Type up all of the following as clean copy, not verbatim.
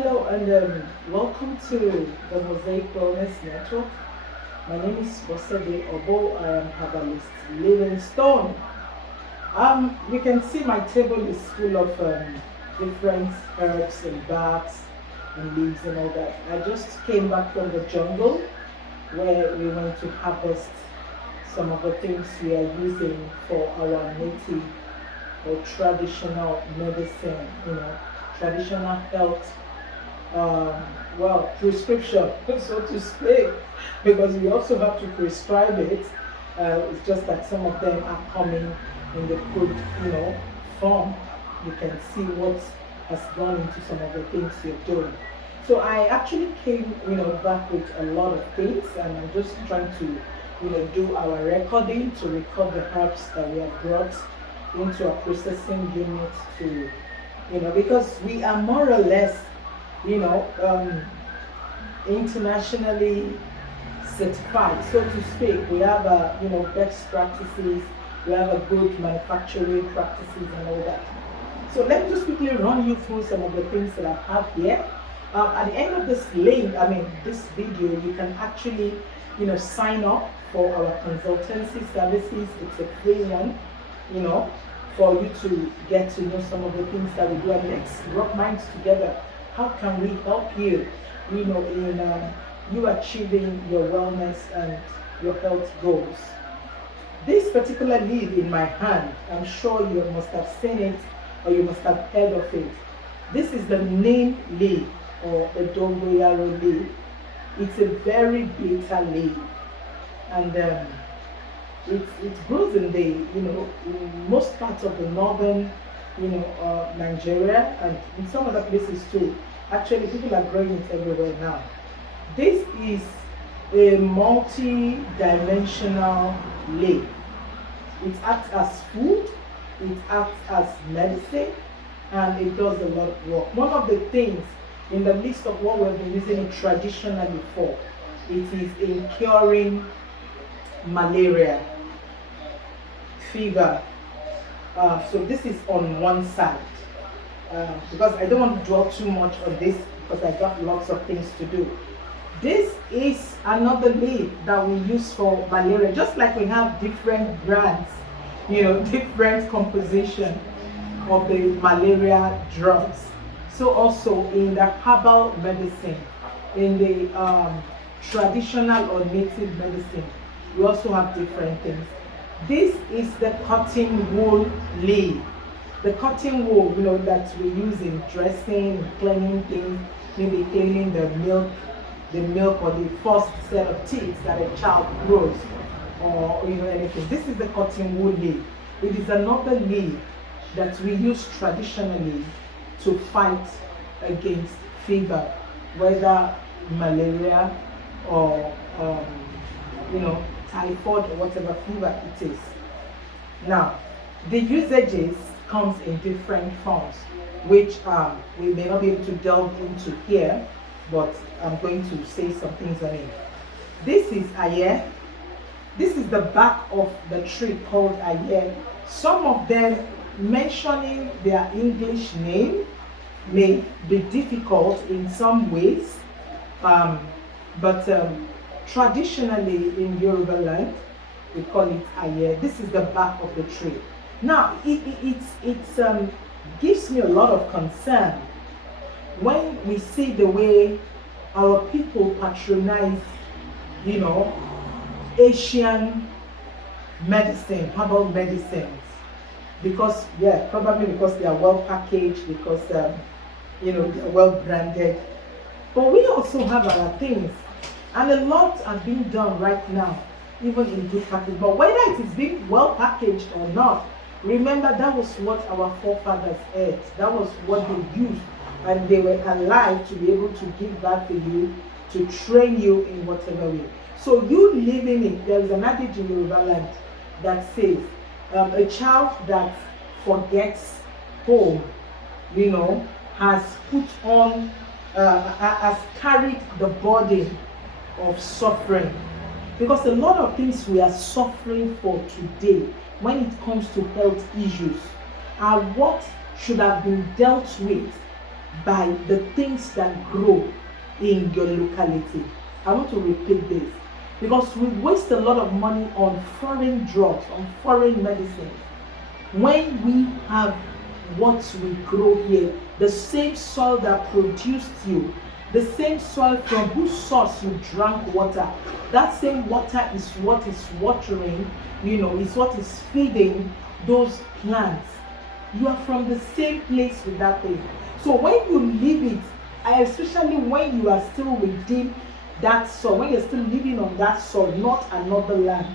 Hello and welcome to the Mosaic Wellness Network. My name is Bosede Obo. I am herbalist Livingstone. You can see my table is full of different herbs and barks and leaves and all that. I just came back from the jungle where we went to harvest some of the things we are using for our native or traditional medicine, traditional health um, prescription, so to speak, because we also have to prescribe it. It's just that some of them are coming in the good, form. You can see what has gone into some of the things you're doing. So I actually came, back with a lot of things, and I'm just trying to, do our recording to record the herbs that we have brought into a processing unit to, because we are more or less you know, um, internationally certified, so to speak. We have, best practices. We have a good manufacturing practices and all that. So let me just quickly run you through some of the things that I have here. At the end of this link, this video, you can actually, sign up for our consultancy services. It's a free one, for you to get to know some of the things that we do. And let's rub minds together. How can we help you, in you achieving your wellness and your health goals? This particular leaf in my hand, I'm sure you must have seen it or you must have heard of it. This is the neem leaf or the dongoyaro leaf. It's a very bitter leaf, and it grows in the in most parts of the northern Nigeria and in some other places too. Actually, people are growing it everywhere now. This is a multi-dimensional leaf. It acts as food, it acts as medicine, and it does a lot of work. One of the things in the list of what we've been using it traditionally for, it is in curing malaria, fever. So this is on one side. Because I don't want to dwell too much on this because I got lots of things to do. This is another leaf that we use for malaria, just like we have different brands, different composition of the malaria drugs. So also in the herbal medicine, in the traditional or native medicine, we also have different things. This is the cotton wool leaf. The cotton wool, that we use in dressing, cleaning things, maybe cleaning the milk or the first set of teeth that a child grows, or anything. This is the cotton wool leaf. It is another leaf that we use traditionally to fight against fever, whether malaria or typhoid or whatever fever it is. Now, the usages comes in different forms, which we may not be able to delve into here, but I'm going to say some things on it. This is aye. This is the back of the tree called aye. Some of them mentioning their English name may be difficult in some ways, but traditionally in Yoruba land, we call it aye. This is the back of the tree. Now, it gives me a lot of concern when we see the way our people patronize, Asian medicine, herbal medicines, because, probably because they are well packaged, because, they're well branded. But we also have our things, and a lot are being done right now, even in good package. But whether it is being well packaged or not, remember, that was what our forefathers ate. That was what they used. And they were alive to be able to give that to you, to train you in whatever way. So you living in, there is an adage in Yoruba land that says, a child that forgets home, has put on, has carried the burden of suffering. Because a lot of things we are suffering for today, when it comes to health issues, are what should have been dealt with by the things that grow in your locality. I want to repeat this because we waste a lot of money on foreign drugs, on foreign medicines, when we have what we grow here, the same soil that produced you, the same soil from whose source you drank water. That same water is what is watering, is what is feeding those plants. You are from the same place with that thing. So when you leave it, especially when you are still within that soil, when you're still living on that soil, not another land,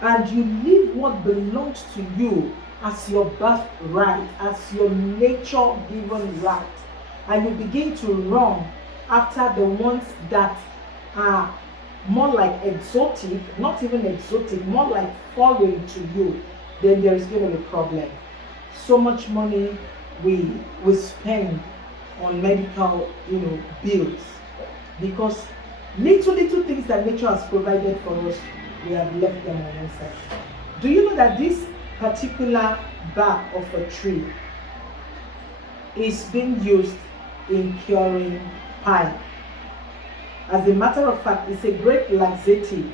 and you leave what belongs to you as your birthright, as your nature given right, and you begin to run after the ones that are more like exotic, not even exotic, more like foreign to you, then there is going to be a problem. So much money we spend on medical bills because little things that nature has provided for us, we have left them on one side. Do you know that this particular bark of a tree is being used in curing pain? As a matter of fact, it's a great laxative.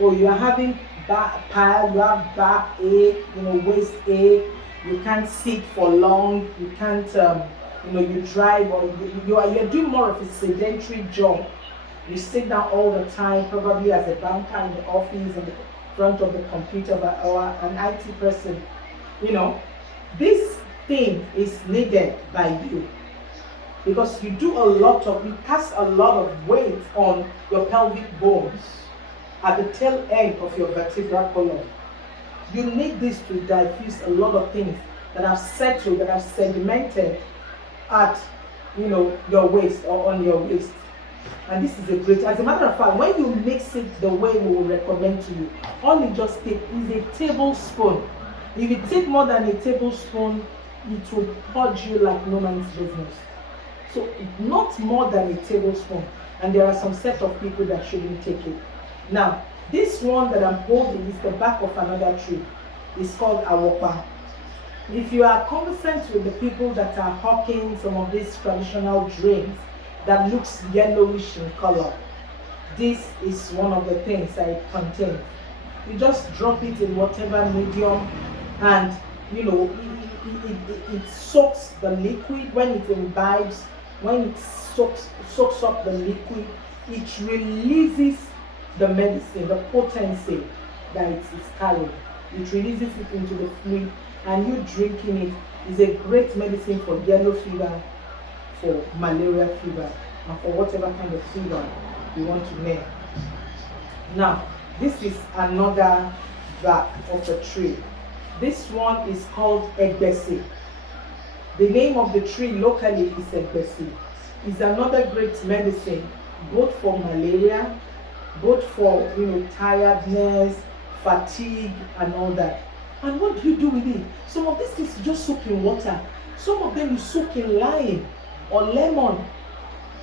Or you are having pain, you have backache, waist ache, you can't sit for long, you can't you drive, or you're doing more of a sedentary job. You sit down all the time, probably as a banker in the office, in the front of the computer, or an IT person. This thing is needed by you because you cast a lot of weight on your pelvic bones at the tail end of your vertebral column. You need this to diffuse a lot of things that have settled, that have sedimented at your waist or on your waist. And this is as a matter of fact, when you mix it the way we will recommend to you, all you just take is a tablespoon. If you take more than a tablespoon, it will purge you like no man's business. So not more than a tablespoon. And there are some set of people that shouldn't take it. Now, this one that I'm holding is the back of another tree. It's called awopa. If you are conversant with the people that are hawking some of these traditional drinks that looks yellowish in color, this is one of the things that it contains. You just drop it in whatever medium, and it soaks the liquid. When it imbibes, when it soaks up the liquid, it releases the medicine, the potency that it is carrying. It releases it into the fluid, and you drinking it is a great medicine for yellow fever, for malaria fever, and for whatever kind of fever you want to name. Now, this is another bark of a tree. This one is called egbesi. The name of the tree locally is egbesi. It's another great medicine, both for malaria, both for tiredness, fatigue, and all that. And what do you do with it? Some of these things you just soak in water. Some of them you soak in lime or lemon.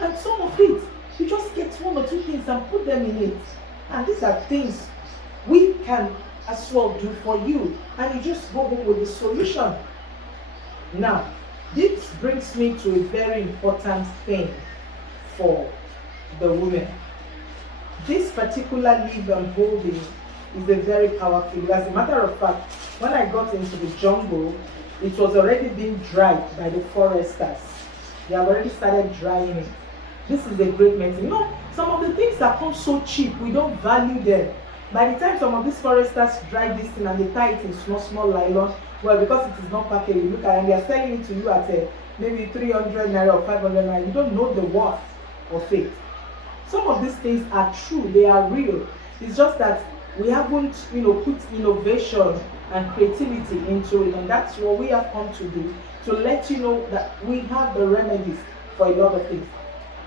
And some of it, you just get one or two things and put them in it. And these are things we can as well do for you. And you just go home with the solution. Now, this brings me to a very important thing for the women. This particular leaf I'm holding is a very powerful. As a matter of fact, when I got into the jungle, it was already being dried by the foresters. They have already started drying it. This is a great medicine. Some of the things that come so cheap, we don't value them. By the time some of these foresters dry this thing and they tie it in small nylon, well, because it is not packaged, you look at it and they are selling it to you at maybe 300 naira or 500 naira. You don't know the worth of it. Some of these things are true, they are real. It's just that we haven't, put innovation and creativity into it, and that's what we have come to do, to let you know that we have the remedies for a lot of things.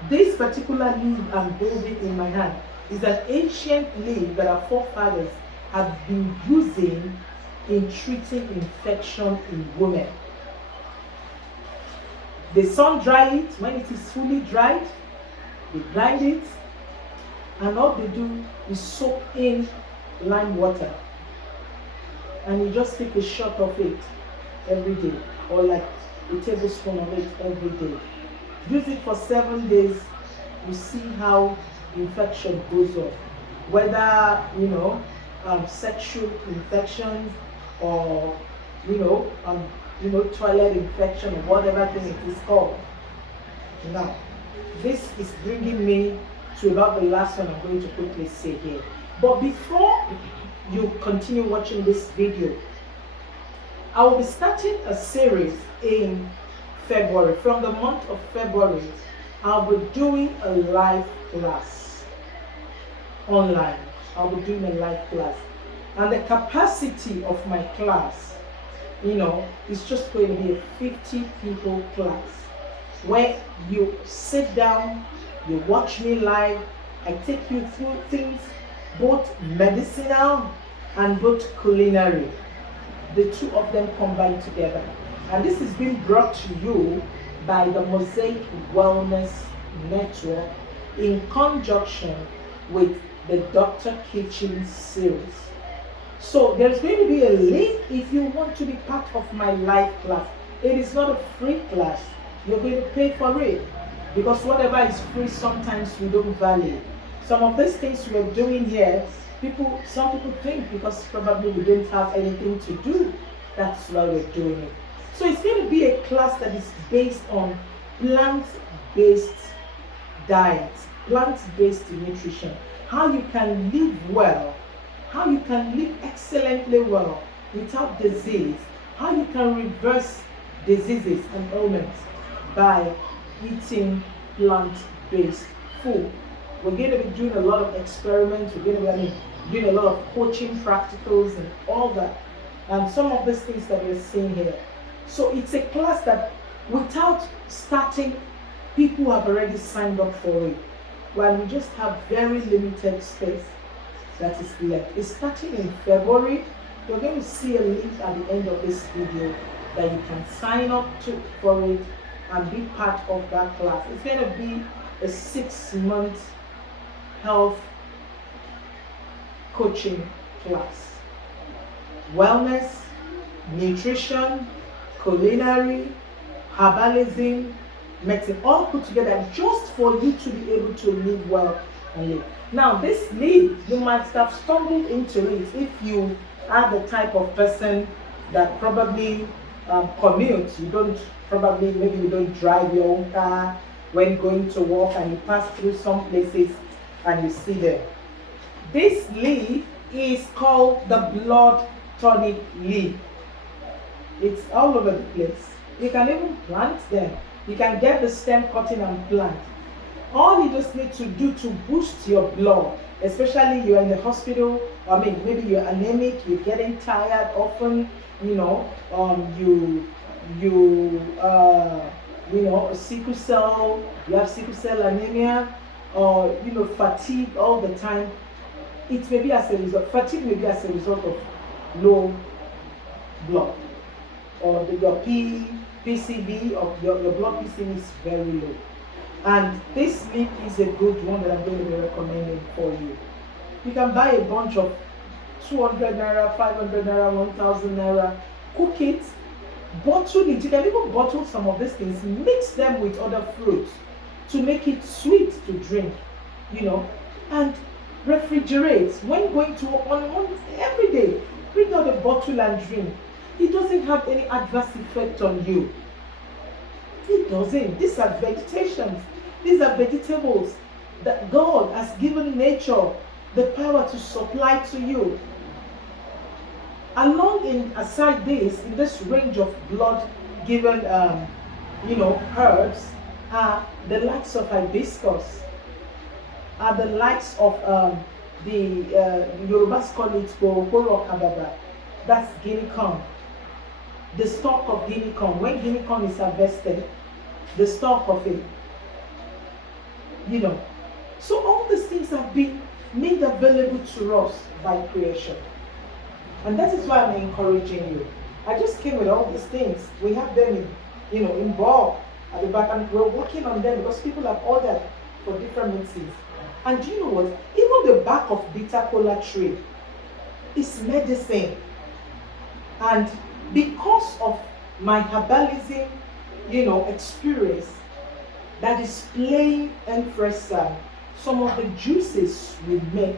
This particular leaf I'm holding in my hand is an ancient leaf that our forefathers have been using in treating infection in women. They sun dry it. When it is fully dried, they grind it, and all they do is soak in lime water, and you just take a shot of it every day, or like a tablespoon of it every day. Use it for 7 days. You see how infection goes on. Whether, sexual infections or, you know, um, toilet infection or whatever thing it is called. Now, this is bringing me to about the last one I'm going to quickly say here. But before you continue watching this video, I will be starting a series in February. From the month of February, I'll be doing a live class online. I'll be doing a live class. And the capacity of my class, is just going to be a 50 people class where you sit down, you watch me live, I take you through things, both medicinal and both culinary. The two of them combined together. And this is being brought to you by the Mosaic Wellness Network in conjunction with the Dr. Kitchen series. So there's going to be a link if you want to be part of my live class. It is not a free class. You're going to pay for it because whatever is free, sometimes we don't value. Some of these things we're doing here, some people think because probably we don't have anything to do, that's why we're doing it. So it's going to be a class that is based on plant-based diet, plant-based nutrition, how you can live well, how you can live excellently well without disease, how you can reverse diseases and ailments by eating plant-based food. We're going to be doing a lot of experiments, we're going to be doing a lot of coaching practicals and all that, and some of these things that we're seeing here. So it's a class that without starting, people have already signed up for it. While we just have very limited space that is left. It's starting in February. You're going to see a link at the end of this video that you can sign up for it and be part of that class. It's going to be a 6-month health coaching class. Wellness, nutrition, culinary, herbalism, medicine, all put together just for you to be able to live well and live. Now, this lead, you might have stumbled into it if you are the type of person that probably commutes. Maybe you don't drive your own car when going to work and you pass through some places and you see them. This leaf is called the blood tonic leaf. It's all over the place. You can even plant them. You can get the stem cutting and plant. All you just need to do to boost your blood, especially you're in the hospital, maybe you're anemic, you're getting tired often, sickle cell, you have sickle cell anemia, or fatigue all the time. It may be as a result, fatigue may be as a result of low blood, or your PCV, or your blood PCV is very low. And this leaf is a good one that I'm going to be recommending for you. You can buy a bunch of 200 naira, 500 naira, 1000 naira, cook it, bottle it. You can even bottle some of these things, mix them with other fruits to make it sweet to drink, and refrigerate. When going to on every day, bring out a bottle and drink. It doesn't have any adverse effect on you. It doesn't. These are vegetations. These are vegetables that God has given nature the power to supply to you. Aside this, in this range of blood-given, herbs, are the likes of hibiscus, are the likes of the Yorubas call it Borokoro Kababa. That's guinea corn. The stalk of guinea corn. When guinea corn is harvested, the stalk of it. So all these things have been made available to us by creation. And that is why I'm encouraging you. I just came with all these things. We have them in bulk at the back, and we're working on them because people have ordered for different medicines. And do you know what? Even the back of bitter kola tree is medicine. And because of my herbalism, experience, that is plain and fresh. Some of the juices we make,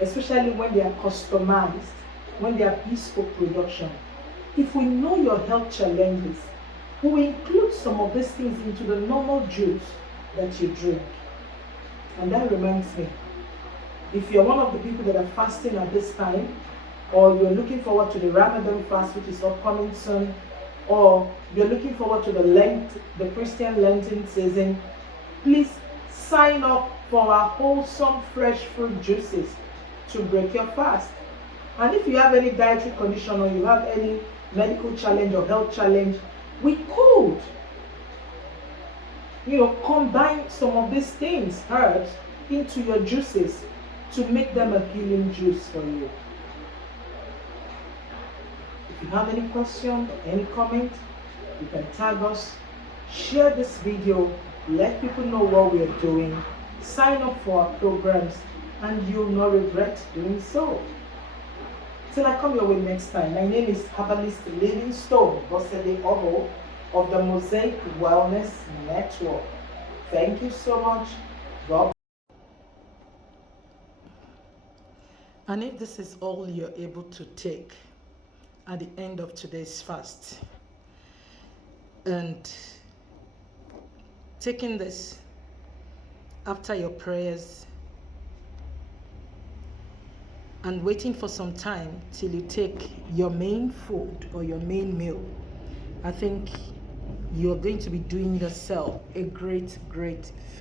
especially when they are customized, when they are bespoke production, if we know your health challenges, we will include some of these things into the normal juice that you drink. And that reminds me, if you're one of the people that are fasting at this time, or you're looking forward to the Ramadan fast, which is upcoming soon, or you're looking forward to the Christian Lenten season, please sign up for our wholesome fresh fruit juices to break your fast. And if you have any dietary condition or you have any medical challenge or health challenge, we could, combine some of these things, herbs, into your juices to make them a healing juice for you. If you have any question or any comment, you can tag us, share this video, let people know what we are doing, sign up for our programs, and you'll not regret doing so. Till I come your way next time, my name is Herbalist Livingstone Bosede Obo of the Mosaic Wellness Network. Thank you so much. God. And if this is all you're able to take at the end of today's fast, and taking this after your prayers and waiting for some time till you take your main food or your main meal, I think you're going to be doing yourself a great favor.